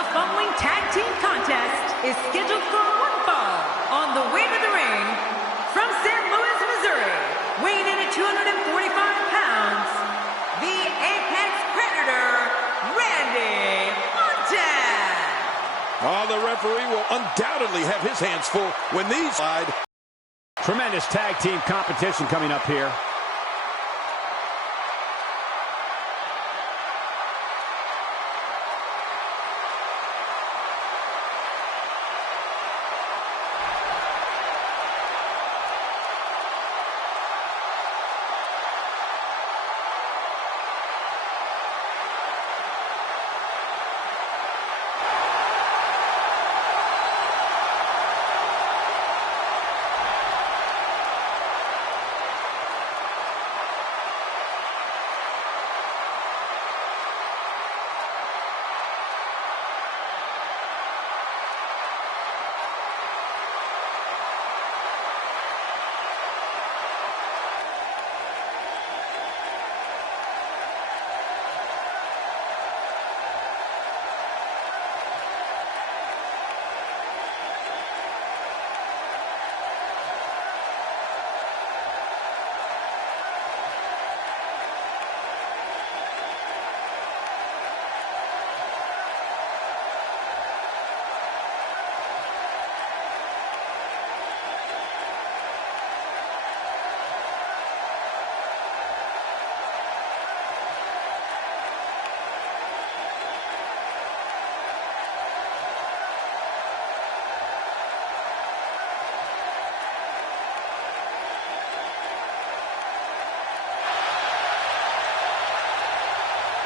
The following tag team contest is scheduled for one fall. On the way to the ring, from St. Louis, Missouri, weighing in at 245 pounds, the Apex Predator, Randy Orton. Oh, the referee will undoubtedly have his hands full when these side. Tremendous tag team competition coming up here.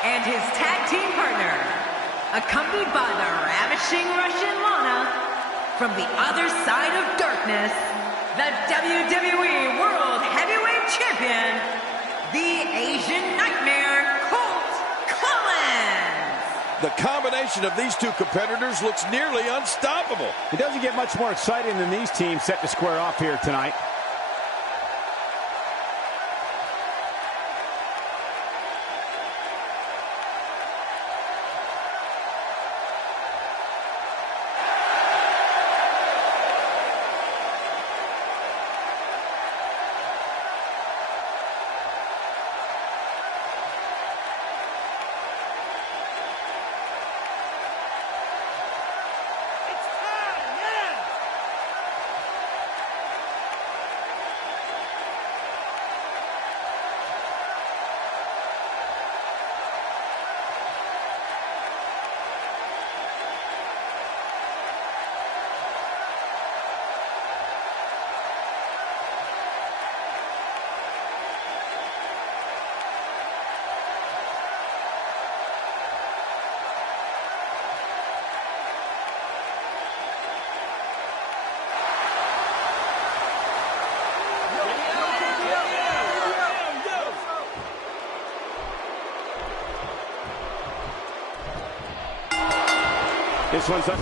And his tag team partner, accompanied by the ravishing Russian Lana, from the other side of darkness, the WWE World Heavyweight Champion, the Asian Nightmare, Colt Collins. The combination of these two competitors looks nearly unstoppable. It doesn't get much more exciting than these teams set to square off here tonight. This one's up.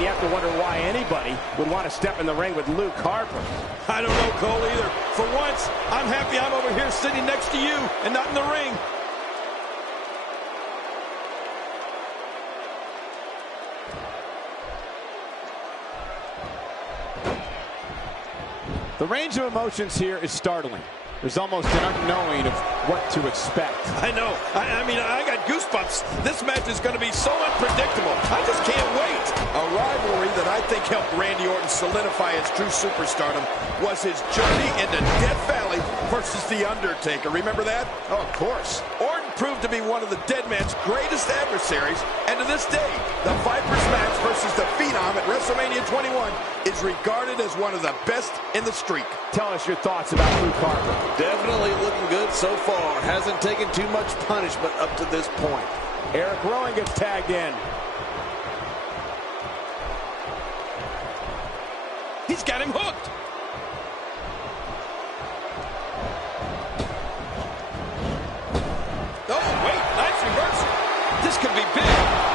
and you have to wonder why anybody would want to step in the ring with Luke Harper. I don't know, Cole, either. For once, I'm happy I'm over here sitting next to you and not in the ring. The range of emotions here is startling. There's almost an unknowing of what to expect. I know. I mean, I got goosebumps. This match is going to be so unpredictable. I just can't wait. A rivalry that I think helped Randy Orton solidify his true superstardom was his journey into Death Valley versus The Undertaker. Remember that? Oh, of course. Orton proved to be one of the Dead Man's greatest adversaries, and to this day, the Viper's match versus the Phenom at WrestleMania 21 is regarded as one of the best in the streak. Tell us your thoughts about Luke Harper. Definitely looking good so far. Hasn't taken too much punishment up to this point. Eric Rowan gets tagged in. He's got him hooked. Oh, wait, nice reversal. This could be big.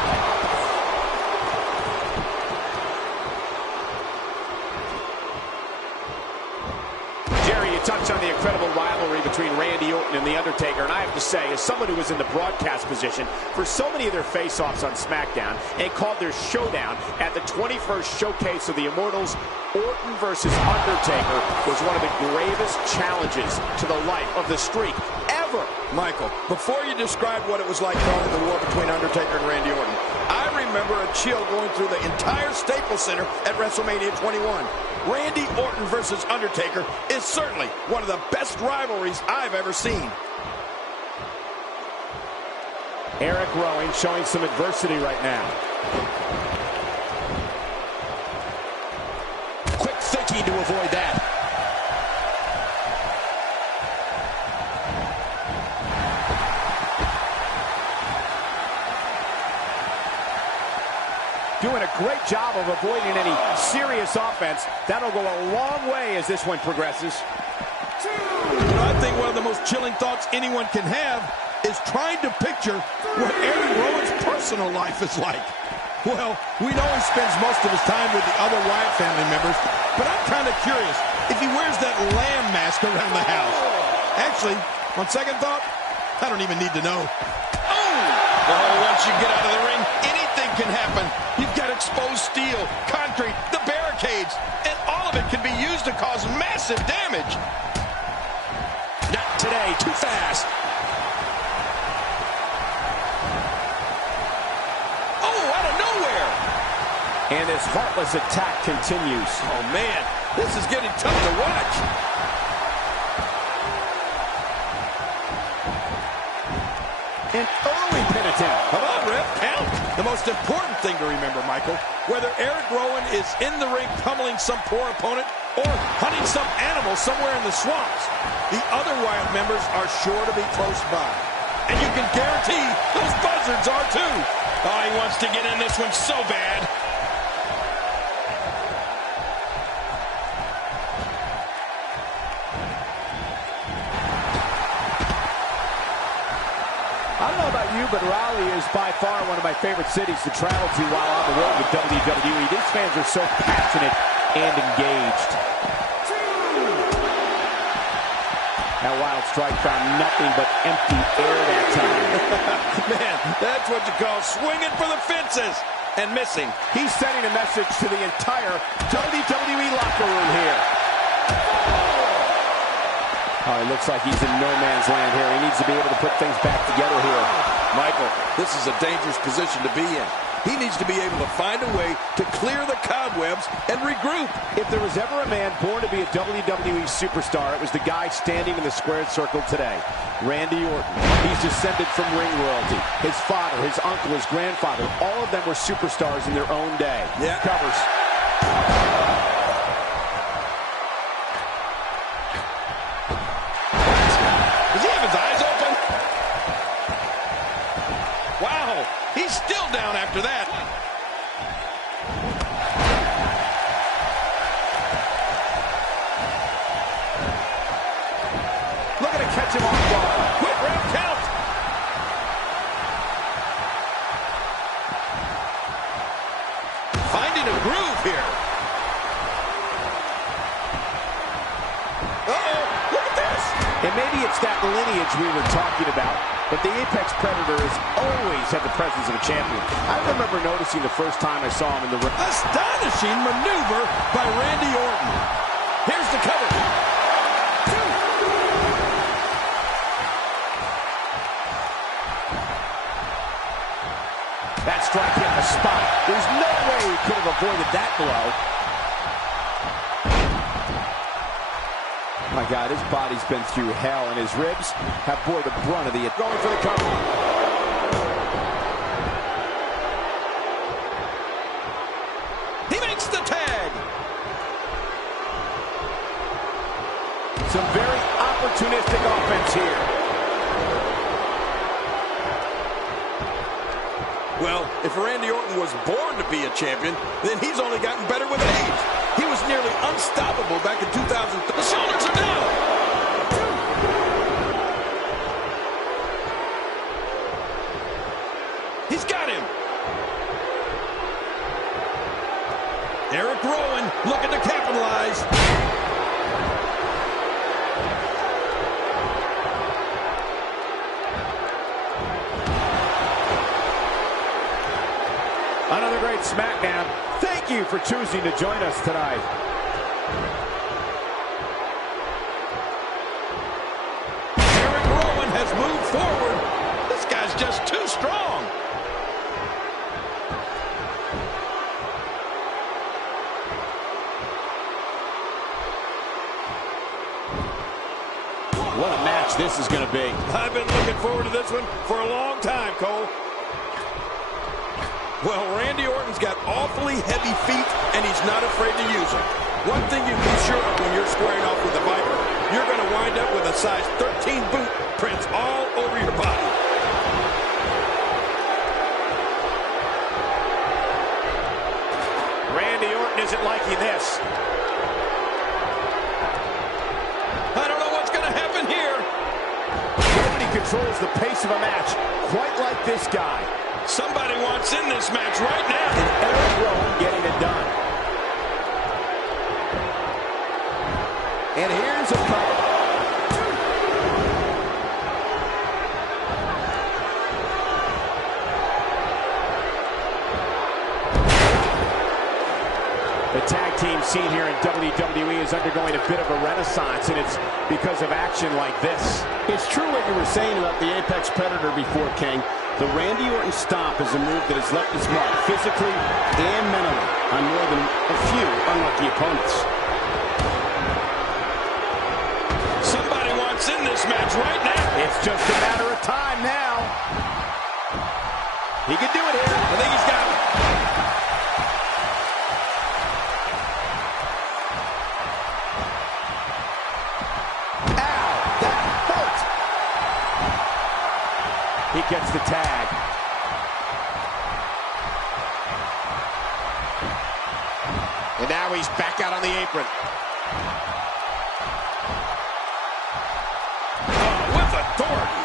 Touch on the incredible rivalry between Randy Orton and The Undertaker, and I have to say, as someone who was in the broadcast position for so many of their face-offs on SmackDown and called their showdown at the 21st Showcase of the Immortals, Orton versus Undertaker was one of the gravest challenges to the life of the streak ever. Michael, before you describe what it was like going to the war between Undertaker and Randy Orton, I remember a chill going through the entire Staples Center at WrestleMania 21. Randy Orton versus Undertaker is certainly one of the best rivalries I've ever seen. Eric Rowan showing some adversity right now. Quick thinking to avoid that. Doing a great job of avoiding any serious offense. That'll go a long way as this one progresses. I think one of the most chilling thoughts anyone can have is trying to picture what Eric Rowan's personal life is like. Well, we know he spends most of his time with the other Wyatt family members, but I'm kind of curious if he wears that lamb mask around the house. Actually, on second thought, I don't even need to know. Oh, once you get out of the ring, anything can happen. You've got exposed steel, concrete, the barricades, and all of it can be used to cause massive damage. Not today, too fast. Oh, out of nowhere. And this heartless attack continues. Oh, man, this is getting tough to watch. An early pin attempt. Come on, ref, count. The most important thing to remember, Michael, whether Eric Rowan is in the ring pummeling some poor opponent or hunting some animal somewhere in the swamps, the other Wyatt members are sure to be close by. And you can guarantee those buzzards are too. Oh, he wants to get in this one so bad. I don't know about you, but Raleigh is by far one of my favorite cities to travel to while on the road with WWE. These fans are so passionate and engaged. That wild strike found nothing but empty air that time. Man, that's what you call swinging for the fences and missing. He's sending a message to the entire WWE locker room here. Oh, it looks like he's in no man's land here. He needs to be able to put things back together here. Michael, this is a dangerous position to be in. He needs to be able to find a way to clear the cobwebs and regroup. If there was ever a man born to be a WWE superstar, it was the guy standing in the squared circle today, Randy Orton. He's descended from ring royalty. His father, his uncle, his grandfather, all of them were superstars in their own day. Yeah. Covers. Does he have his eyes open? Wow, he's still down after that. Looking to catch him off guard. Quick round count. Finding a maybe it's that lineage we were talking about, but the Apex Predator has always had the presence of a champion. I remember noticing the first time I saw him in the ring. Astonishing maneuver by Randy Orton. Here's the cover. That strike hit the spot. There's no way he could have avoided that blow. My God, his body's been through hell, and his ribs have bore the brunt of the... Going for the cover. He makes the tag. Some very opportunistic offense here. Well, if Randy Orton was born to be a champion, then he's only gotten better with age. He was nearly unstoppable back in 2000. The shoulders are down. He's got him. Eric Rowan looking to capitalize. Another great SmackDown. Thank you for choosing to join us tonight. Eric Rowan has moved forward. This guy's just too strong. What a match this is going to be. I've been looking forward to this one for a long time, Cole. Well, Randy Orton's got awfully heavy feet, and he's not afraid to use them. One thing you can be sure of when you're squaring off with the Viper, you're going to wind up with a size 13 boot prints all over your body. Randy Orton isn't liking this. I don't know what's going to happen here. Nobody controls the pace of a match quite like this guy. Somebody wants in this match right now. And Eric Rowan getting it done. And here's a cover. The tag team scene here in WWE is undergoing a bit of a renaissance, and it's because of action like this. It's true what you were saying about the Apex Predator before, King. The Randy Orton stomp is a move that has left its mark physically and mentally on more than a few unlucky opponents. Somebody wants in this match right now. It's just a matter of time now. He can do it here. I think he's got it. He gets the tag. And now he's back out on the apron. With authority.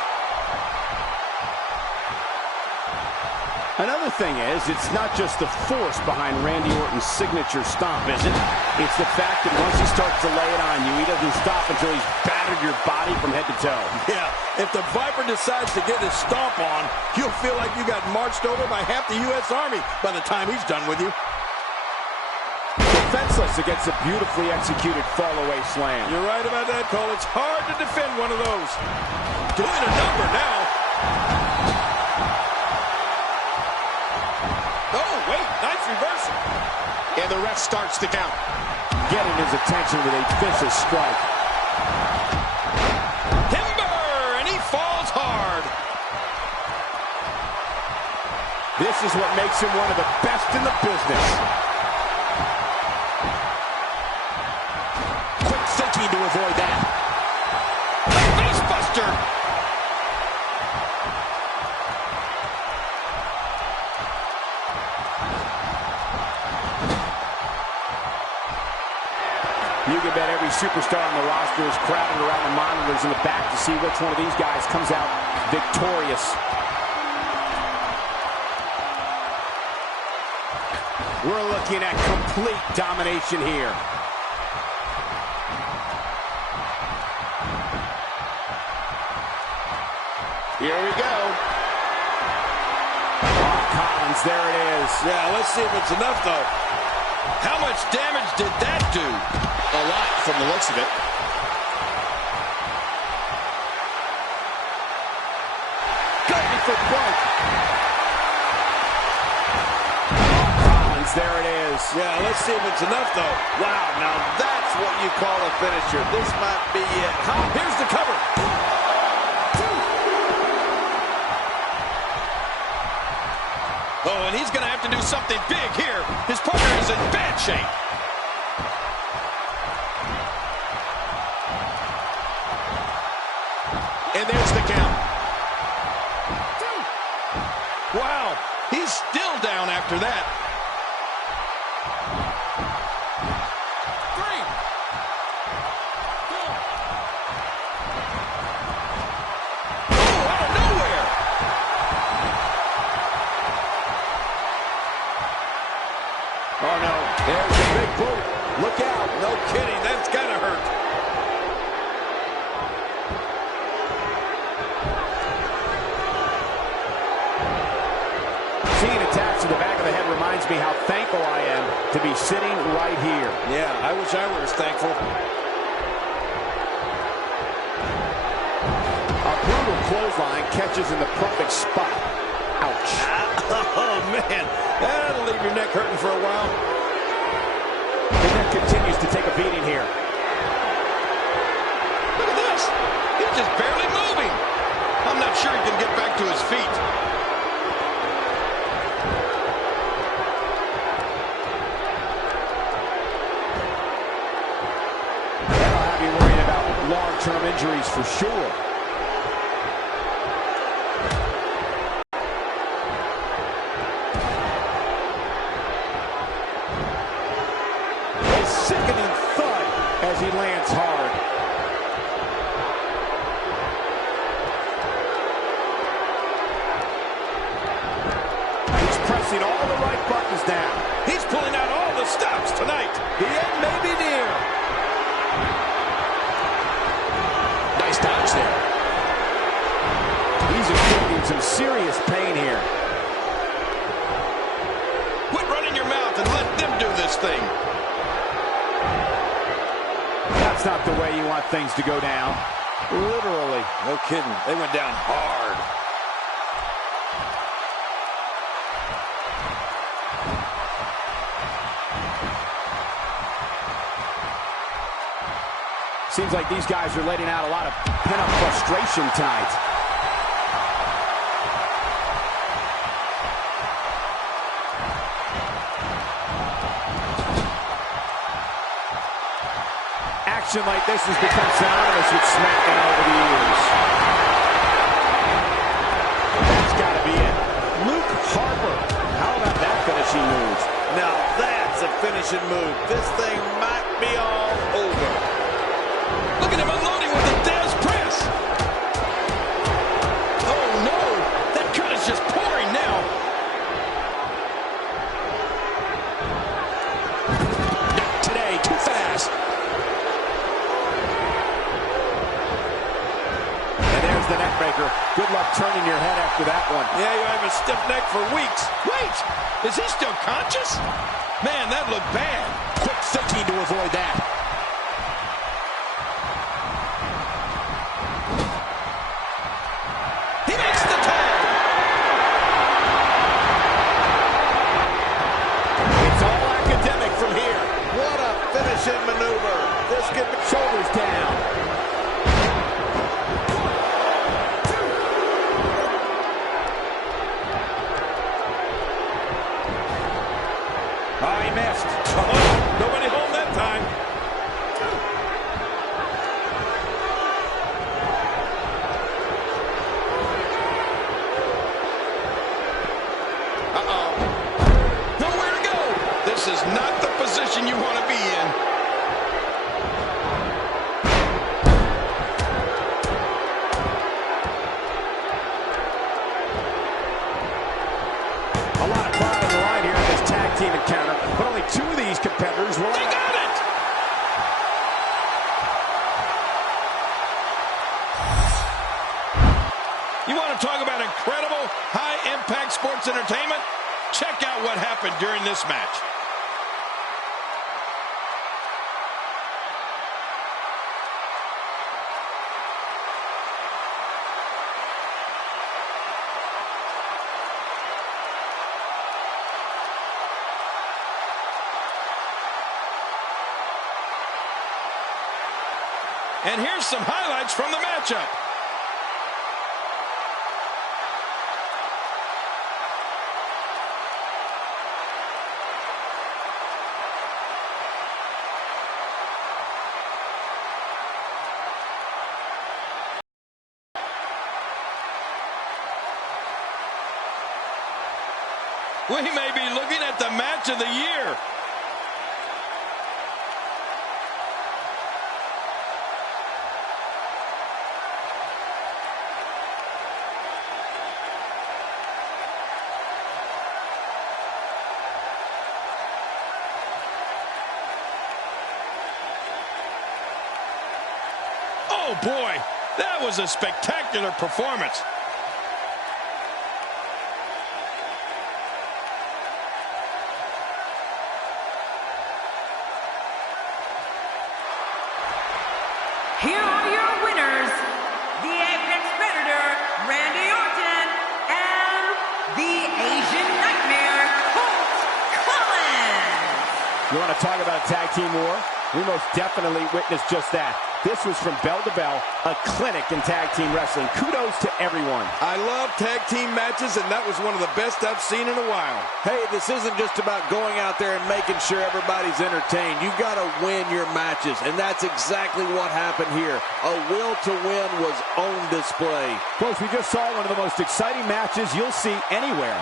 Another thing is, it's not just the force behind Randy Orton's signature stomp, is it? It's the fact that once he starts to lay it on you, he doesn't stop until he's battered your body from head to toe. Yeah, if the Viper decides to get his stomp on, you'll feel like you got marched over by half the U.S. Army by the time he's done with you. Defenseless against a beautifully executed fall-away slam. You're right about that, Cole. It's hard to defend one of those. Doing a number now. Oh, wait, nice reversal. And the ref starts the count. Getting his attention with a vicious strike. Timber, and he falls hard. This is what makes him one of the best in the business. Quick thinking to avoid that. A face buster. You can bet every superstar on the roster is crowded around the monitors in the back to see which one of these guys comes out victorious. We're looking at complete domination here. Here we go. Oh, Collins, there it is. Yeah, let's see if it's enough, though. How much damage did that do? A lot from the looks of it. Going for broke. Collins, there it is. Yeah, let's see if it's enough, though. Wow, now that's what you call a finisher. This might be it. Here's the cover. Oh, and he's going to have to do something big here. His partner is in bad shape. And there's the count. Wow, he's still down after that. 3, 4. Oh, out of nowhere. Oh, no. There's a big boot. Look out. No kidding, that's gotta hurt. Seeing attacks to the back of the head reminds me how thankful I am to be sitting right here. Yeah, I wish I were as thankful. A brutal clothesline catches in the perfect spot. Ouch. Oh, man, that'll leave your neck hurting for a while. The neck continues to take a beating here. Look at this. He's just barely moving. I'm not sure he can get back to his feet. That'll have you worried about long-term injuries for sure. A sickening thud as he lands hard. He's pressing all the right buttons down. He's pulling out all the stops tonight. The end may be near. Nice dodge there. He's inflicting some serious pain here. Quit running your mouth and let them do this thing. That's not the way you want things to go down. Literally. No kidding, they went down hard. Seems like these guys are letting out a lot of pent-up frustration tonight. Action like this has become synonymous with SmackDown over the years. That's got to be it. Luke Harper. How about that finishing move? Now that's a finishing move. This thing might be all over. Look at him unloading with the Dez press. Oh, no. That cut is just pouring now. Not today. Too fast. And there's the neck breaker. Good luck turning your head after that one. Yeah, you have a stiff neck for weeks. Wait, is he still conscious? Man, that looked bad. Quick thinking to avoid that. He makes the tag. It's all academic from here. What a finishing maneuver. This could be Shoulders down. Oh, he missed. Oh, nobody home that time. Uh-oh. Nowhere to go. This is not the position you want to be in. A lot of pride on the line here in this tag team encounter, but only two of these competitors will They got it. You want to talk about incredible, high-impact sports entertainment? Check out what happened during this match. And here's some highlights from the matchup. We may be looking at the match of the year. Oh boy, that was a spectacular performance. Here are your winners, the Apex Predator, Randy Orton, and the Asian Nightmare, Colt Collins. You want to talk about a tag team war? We most definitely witnessed just that. This was from bell to bell, a clinic in tag team wrestling. Kudos to everyone. I love tag team matches, and that was one of the best I've seen in a while. Hey, this isn't just about going out there and making sure everybody's entertained. You've got to win your matches, and that's exactly what happened here. A will to win was on display. Folks, we just saw one of the most exciting matches you'll see anywhere.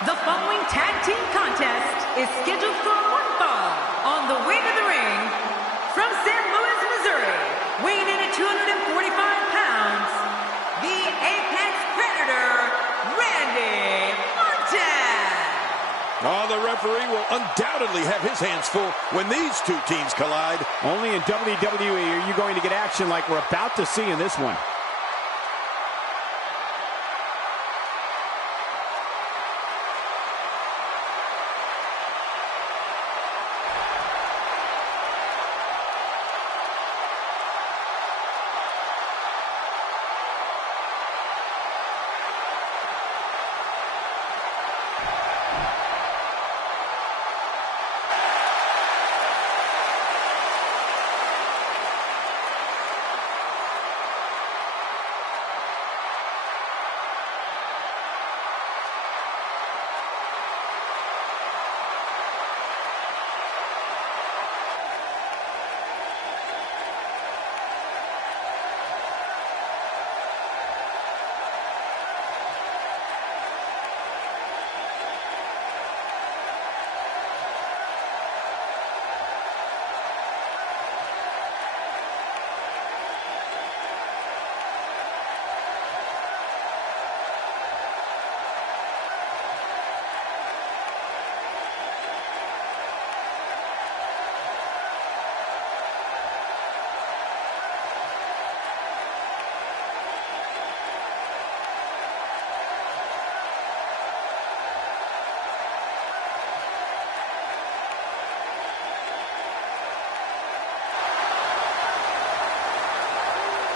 The following tag team contest is scheduled for one fall. On the way to the ring, from St. Louis, Missouri, weighing in at 245 pounds, the Apex Predator, Randy Orton. Oh, the referee will undoubtedly have his hands full when these two teams collide. Only in WWE are you going to get action like we're about to see in this one.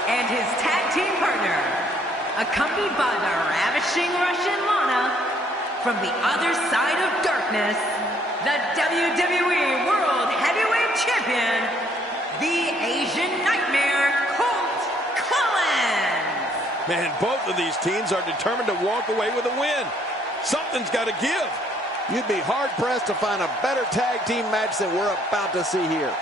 And his tag team partner, accompanied by the ravishing Russian Lana, from the other side of darkness, the WWE World Heavyweight Champion, the Asian Nightmare, Colt Collins. Man, both of these teams are determined to walk away with a win. Something's got to give. You'd be hard-pressed to find a better tag team match than we're about to see here.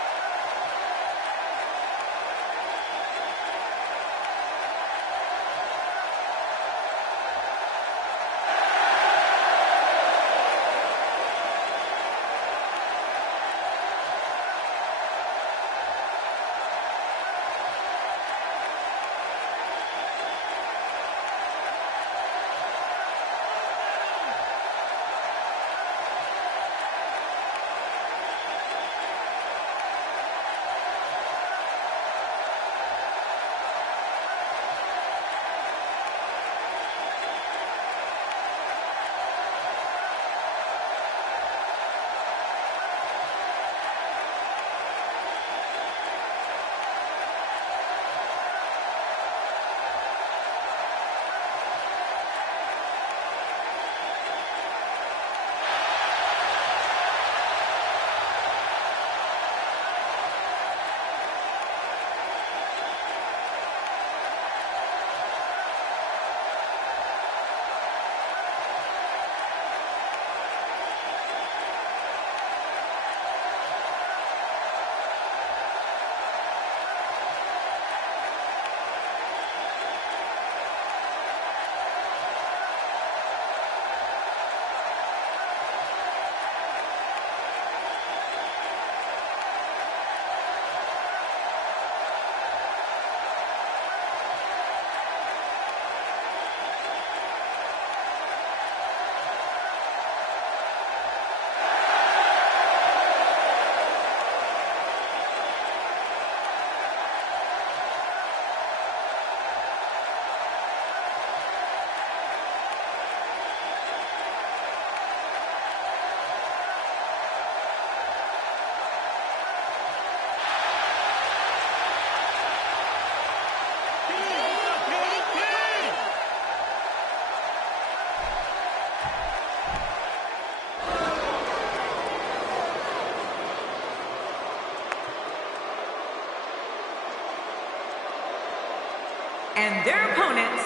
And their opponents,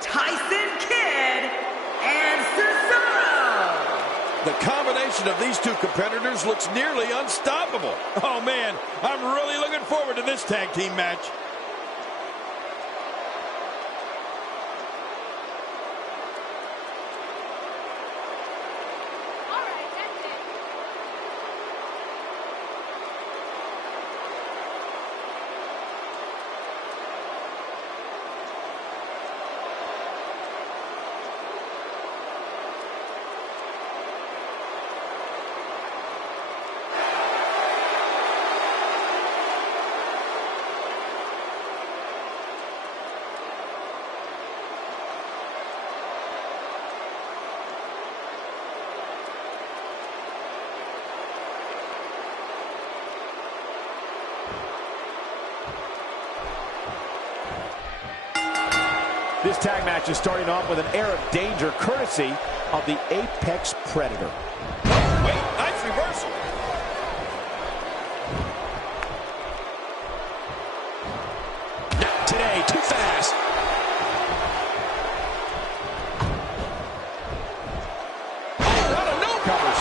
Tyson Kidd and Cesaro. The combination of these two competitors looks nearly unstoppable. Oh, man, I'm really looking forward to this tag team match. This tag match is starting off with an air of danger, courtesy of the Apex Predator. Oh, wait, nice reversal. Not today, too fast. Oh, what a no covers.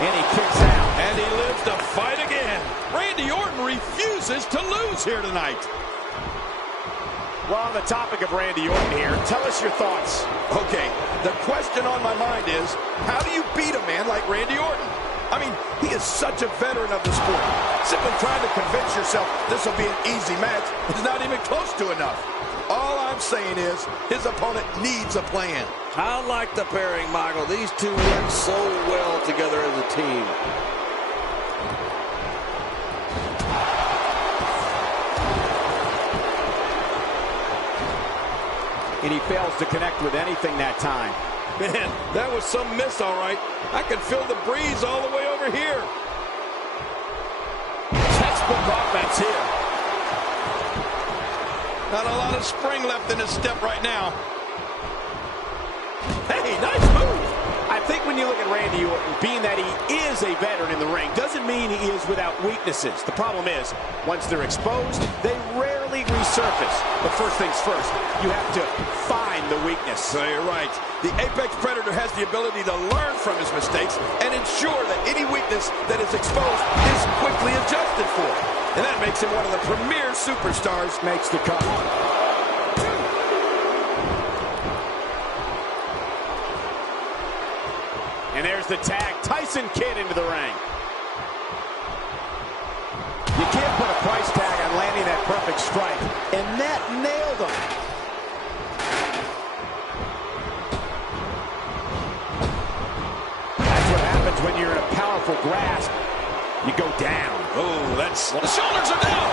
And he kicks out. And he lives to fight again. Randy Orton refuses to lose here tonight. Well, on the topic of Randy Orton here, tell us your thoughts. Okay, the question on my mind is, how do you beat a man like Randy Orton? I mean, he is such a veteran of the sport. Simply trying to convince yourself this will be an easy match is not even close to enough. All I'm saying is, his opponent needs a plan. I like the pairing, Michael. These two work so well together as a team. And he fails to connect with anything that time. Man, that was some miss, all right. I can feel the breeze all the way over here. Textbook offense here. Not a lot of spring left in his step right now. Hey, nice move. I think when you look at Randy Orton, being that he is a veteran in the ring, doesn't mean he is without weaknesses. The problem is, once they're exposed, they rarely resurface. But first things first, you have to find the weakness. So you're right. The Apex Predator has the ability to learn from his mistakes and ensure that any weakness that is exposed is quickly adjusted for. And that makes him one of the premier superstars. Makes the cut. And there's the tag. Tyson Kidd into the ring. You can't put a price tag on landing that perfect strike. And that nailed him. That's what happens when you're in a powerful grasp. You go down. Oh, that's... The shoulders are down.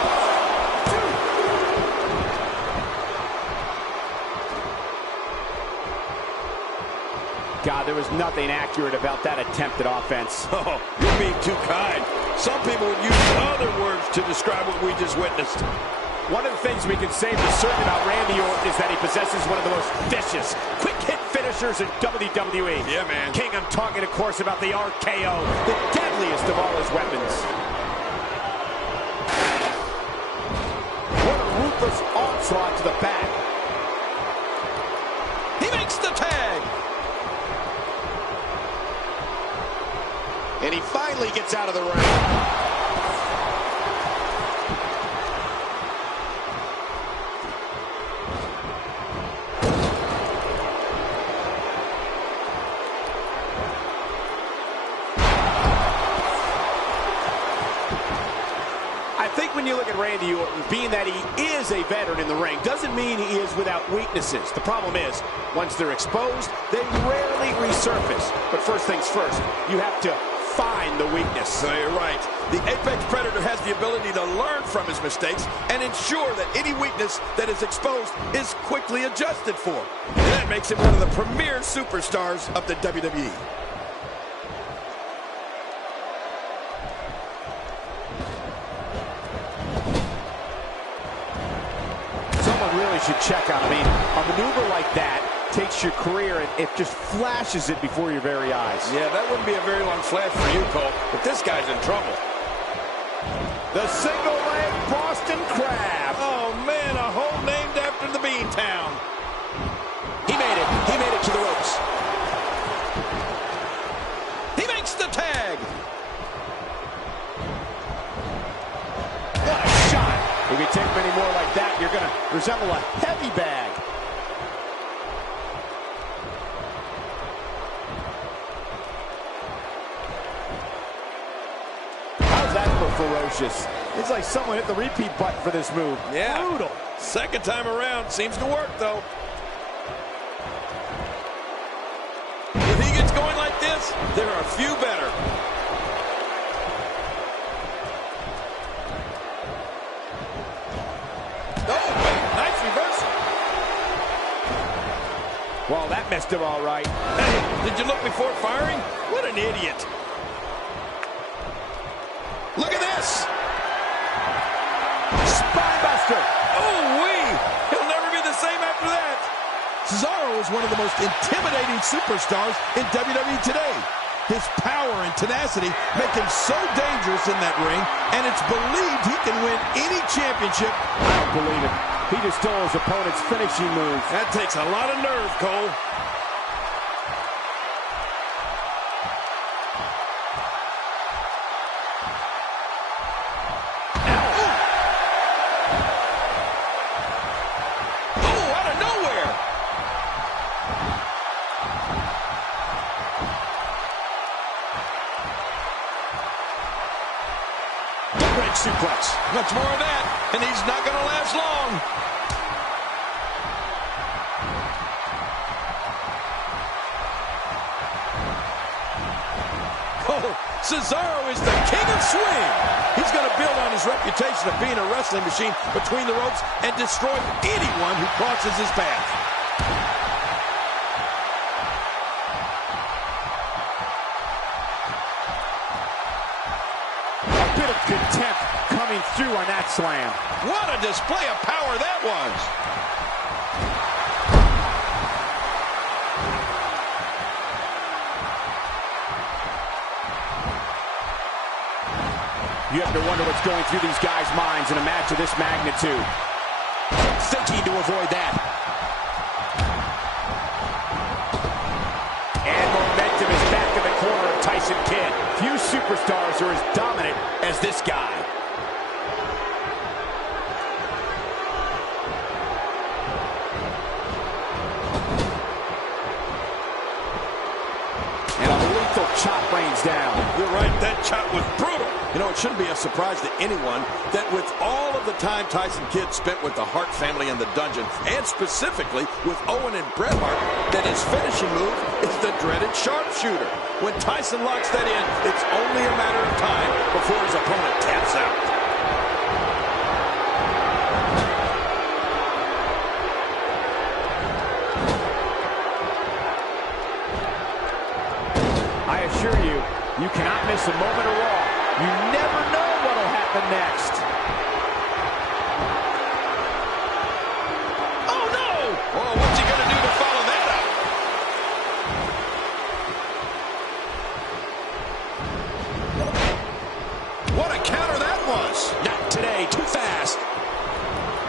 God, there was nothing accurate about that attempted offense. Oh, you're being too kind. Some people would use other words to describe what we just witnessed. One of the things we can say for certain about Randy Orton is that he possesses one of the most vicious, quick-hit finishers in WWE. Yeah, man. King, I'm talking, of course, about the RKO, the deadliest of all his weapons. What a ruthless onslaught to the back. He makes the tag. And he finally gets out of the ring. I think when you look at Randy Orton, being that he is a veteran in the ring, doesn't mean he is without weaknesses. The problem is, once they're exposed, they rarely resurface. But first things first, you have to find the weakness. So you're right. The Apex Predator has the ability to learn from his mistakes and ensure that any weakness that is exposed is quickly adjusted for. And that makes him one of the premier superstars of the WWE. Someone really should check on him. I mean, a maneuver like that takes your career and it just flashes it before your very eyes. Yeah, that wouldn't be a very long flash for you, Cole, but this guy's in trouble. The single leg Boston Crab. Oh, man, a hole named after the Beantown. He made it. He made it to the ropes. He makes the tag. What a shot. If you take many more like that, you're going to resemble a heavy bag. Ferocious. It's like someone hit the repeat button for this move. Yeah. Brutal. Second time around. Seems to work, though. If he gets going like this, there are a few better. Oh, wait. Nice reversal. Well, that messed him all right. Hey, did you look before firing? What an idiot. Look at this. Spinebuster. Oh, wee. He'll never be the same after that. Cesaro is one of the most intimidating superstars in WWE today. His power and tenacity make him so dangerous in that ring, and it's believed he can win any championship. I don't believe it. He just stole his opponent's finishing move. That takes a lot of nerve, Cole. Suplex. Much more of that, and he's not going to last long. Oh, Cesaro is the king of swing. He's going to build on his reputation of being a wrestling machine between the ropes and destroy anyone who crosses his path. Contempt coming through on that slam. What a display of power that was. You have to wonder what's going through these guys' minds in a match of this magnitude. Thinking to avoid that. And momentum is back in the corner of Tyson Kidd. Few superstars are as dominant as this guy. And a lethal chop rains down. You're right, that chop was brutal. You know, it shouldn't be a surprise to anyone that with all of the time Tyson Kidd spent with the Hart family in the dungeon, and specifically with Owen and Bret Hart, that his finishing move is the dreaded sharpshooter. When Tyson locks that in, it's only a matter of time before his opponent taps out. I assure you, you cannot miss a moment of Raw. You never know what will happen next. Oh, no! Oh, what's he going to do to follow that up? What a counter that was! Not today, too fast.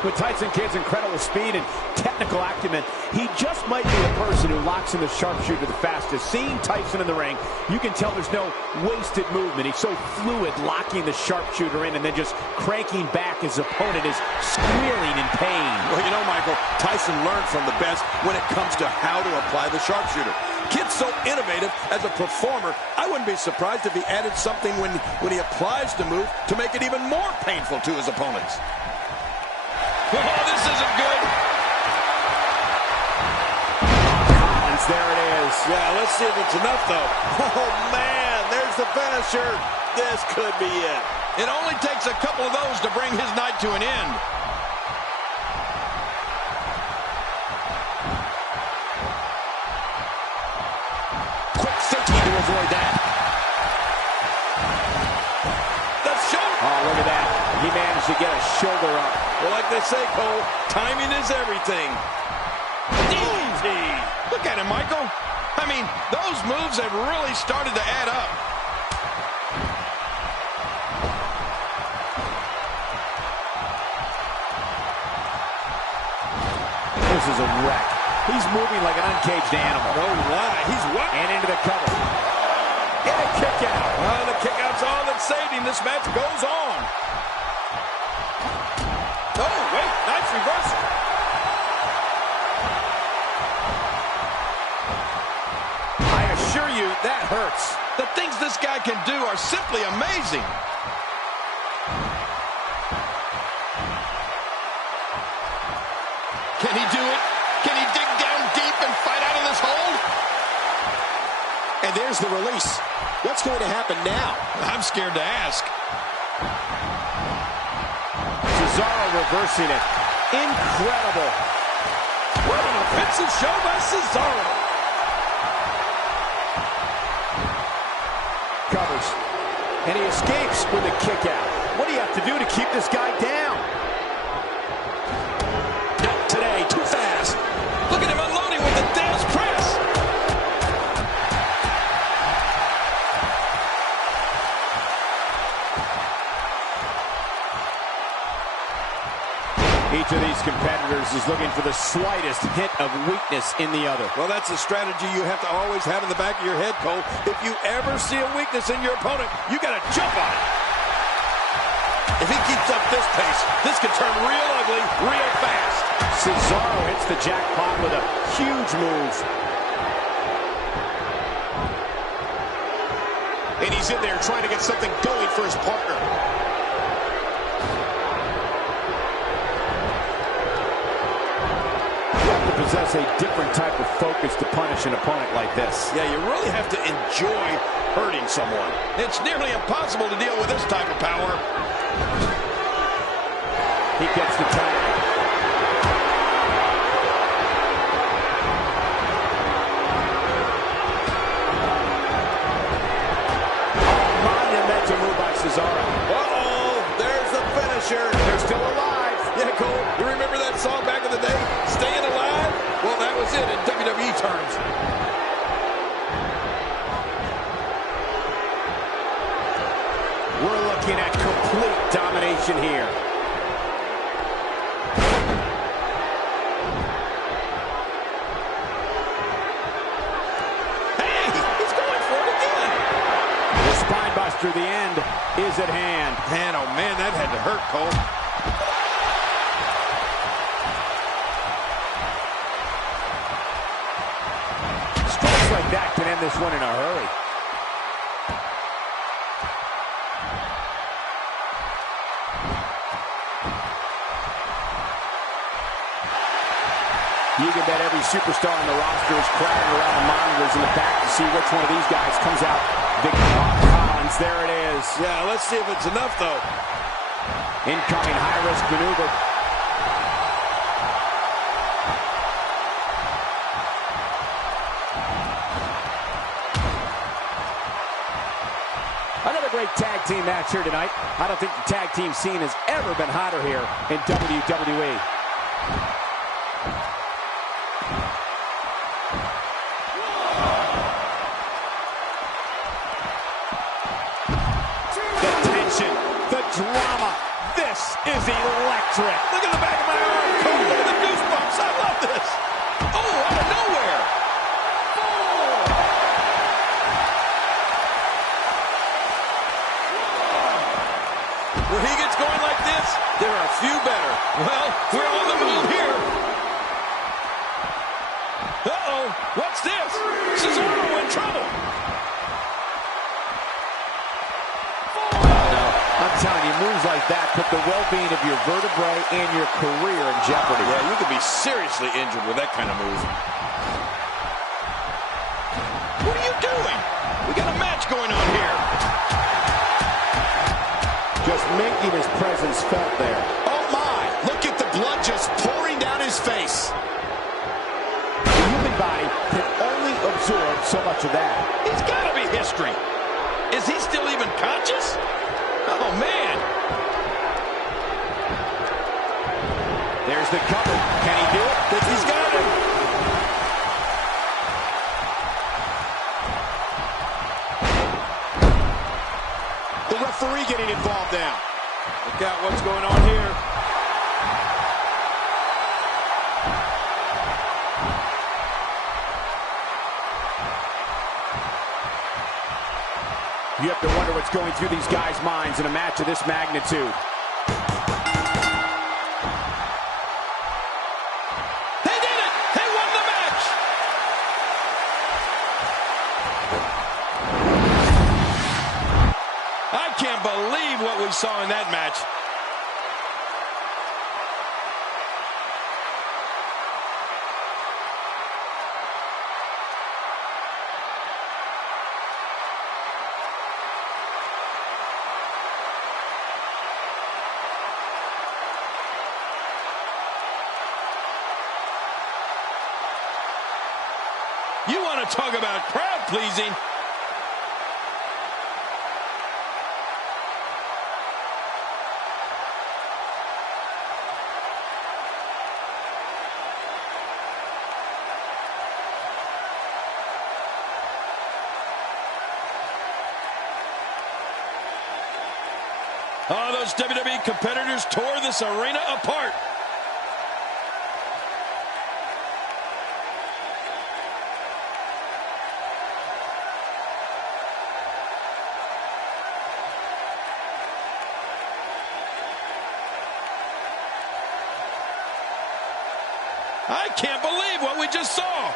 With Tyson Kidd's incredible speed and technical acumen, he just might be the person who locks in the sharpshooter the fastest. Seeing Tyson in the ring, you can tell there's no wasted movement. He's so fluid, locking the sharpshooter in and then just cranking back his opponent is squealing in pain. Well, you know, Michael, Tyson learned from the best when it comes to how to apply the sharpshooter. Kidd's so innovative as a performer, I wouldn't be surprised if he added something when he applies the move to make it even more painful to his opponents. Oh, this isn't good. Collins, there it is. Yeah, let's see if it's enough, though. Oh, man, there's the finisher. This could be it. It only takes a couple of those to bring his night to an end. Quick thinking to avoid that. The shoulder. Oh, look at that. He managed to get a shoulder up. Well, like they say, Cole, timing is everything. DDT. Look at him, Michael. I mean, those moves have really started to add up. This is a wreck. He's moving like an uncaged animal. Oh, my. He's what? And into the cover. And a kick out. Oh, the kick out's all that saved him. This match goes on. Oh, wait. Nice reversal. I assure you, that hurts. The things this guy can do are simply amazing. Can he do it? Can he dig down deep and fight out of this hold? And there's the release. What's going to happen now? I'm scared to ask. Cesaro reversing it. Incredible. What an offensive show by Cesaro. Covers. And he escapes with a kick out. What do you have to do to keep this guy down? Not today. Too fast. Look at him unloading looking for the slightest hint of weakness in the other. Well, that's a strategy you have to always have in the back of your head, Cole. If you ever see a weakness in your opponent, you got to jump on it. If he keeps up this pace, this could turn real ugly real fast. Cesaro hits the jackpot with a huge move. And he's in there trying to get something going for his partner. You have to possess a different type of focus to punish an opponent like this. Yeah, you really have to enjoy hurting someone. It's nearly impossible to deal with this type of power. He gets the counter. Monumental move by Cesaro. Uh-oh, there's the finisher. They're still alive. Yeah, Cole, you remember that song back in the day, Staying Alive? Well, that was it in WWE terms. We're looking at complete domination here. Hey, he's going for it again. The spine buster, the end is at hand. Man, oh man, that had to hurt, Cole. Strikes like that can end this one in a hurry. You can bet every superstar on the roster is crowding around the monitors in the back to see which one of these guys comes out victorious. There it is. Yeah, let's see if it's enough, though. Incoming high-risk maneuver. Another great tag team match here tonight. I don't think the tag team scene has ever been hotter here in WWE. The drama. This is electric. Look at the back of my arm, Cole. Look at the goosebumps. I love this. Oh, out of nowhere. When he gets going like this, there are a few better. Well, we're on the move here. Uh-oh. What's this? Cesaro in trouble. I'm telling you, moves like that put the well-being of your vertebrae and your career in jeopardy. Yeah, you could be seriously injured with that kind of move. What are you doing? We got a match going on here. Just making his presence felt there. Oh, my. Look at the blood just pouring down his face. The human body can only absorb so much of that. He's got to be history. Is he still even conscious? Oh, man. There's the cover. Can he do it? He's got it. The referee getting involved now. Look out what's going on here. You have to wonder what's going through these guys' minds in a match of this magnitude. They did it! They won the match! I can't believe what we saw in that match. You want to talk about crowd pleasing? Oh, those WWE competitors tore this arena apart. I can't believe what we just saw.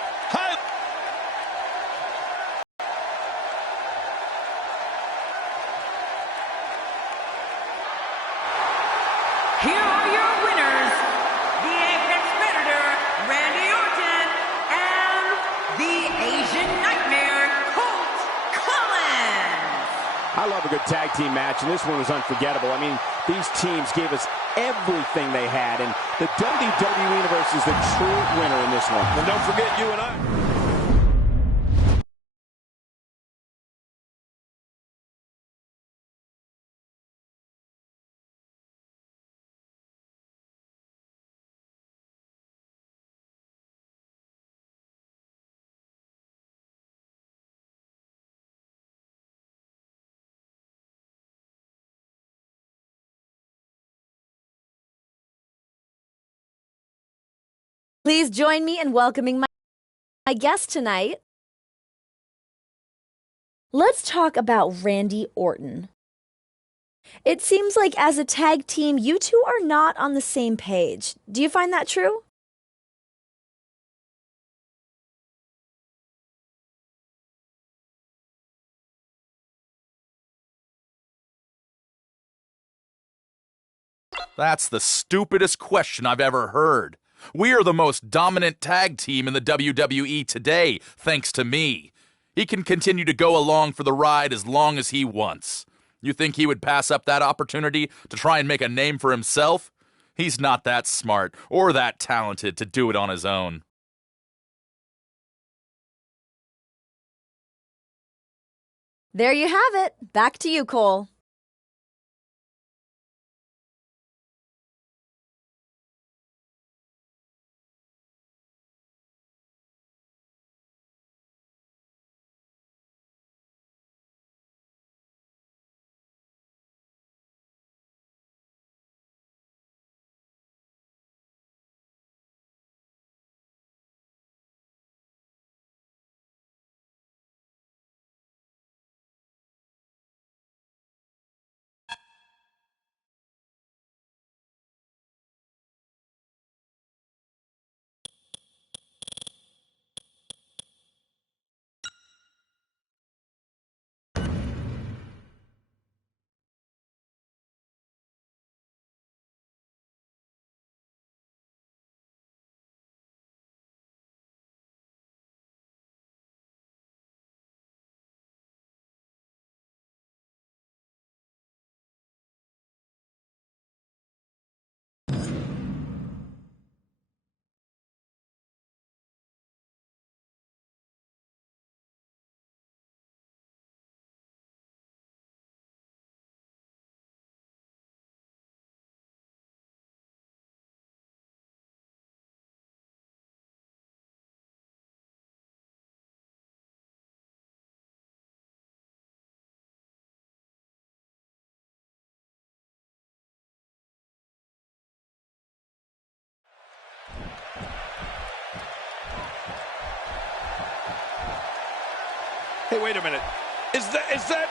Here are your winners, the Apex Predator, Randy Orton, and the Asian Nightmare, Colt Collins. I love a good tag team match, and this one was unforgettable. I mean, these teams gave us everything they had, and the WWE Universe is the true winner in this one. And don't forget you and I. Please join me in welcoming my guest tonight. Let's talk about Randy Orton. It seems like as a tag team, you two are not on the same page. Do you find that true? That's the stupidest question I've ever heard. We are the most dominant tag team in the WWE today, thanks to me. He can continue to go along for the ride as long as he wants. You think he would pass up that opportunity to try and make a name for himself? He's not that smart or that talented to do it on his own. There you have it. Back to you, Cole. Hey, wait a minute. Is that?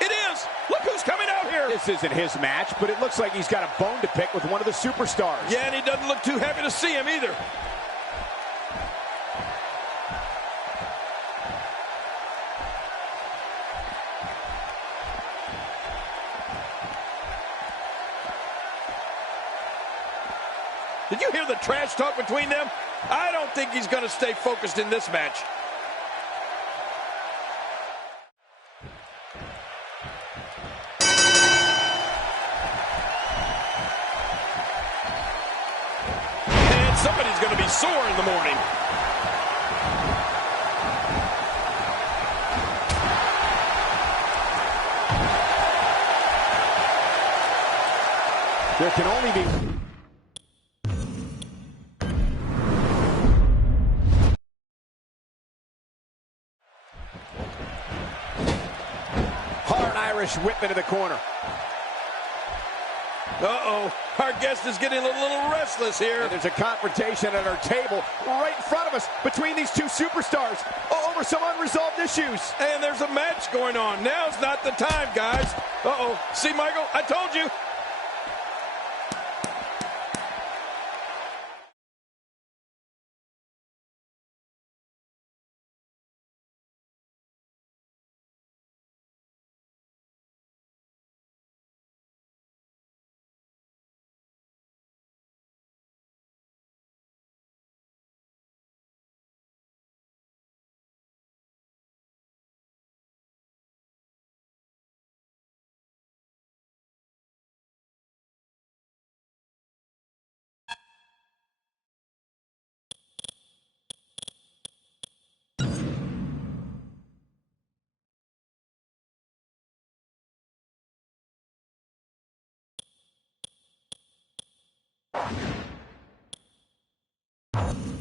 It is. Look who's coming out here. This isn't his match, but it looks like he's got a bone to pick with one of the superstars. Yeah, and he doesn't look too happy to see him either. Did you hear the trash talk between them? I don't think he's going to stay focused in this match. And somebody's going to be sore in the morning. There can only be... Irish whip into the corner. Uh-oh. Our guest is getting a little restless here. And there's a confrontation at our table right in front of us between these two superstars over some unresolved issues. And there's a match going on. Now's not the time, guys. Uh-oh. See, Michael, I told you. King.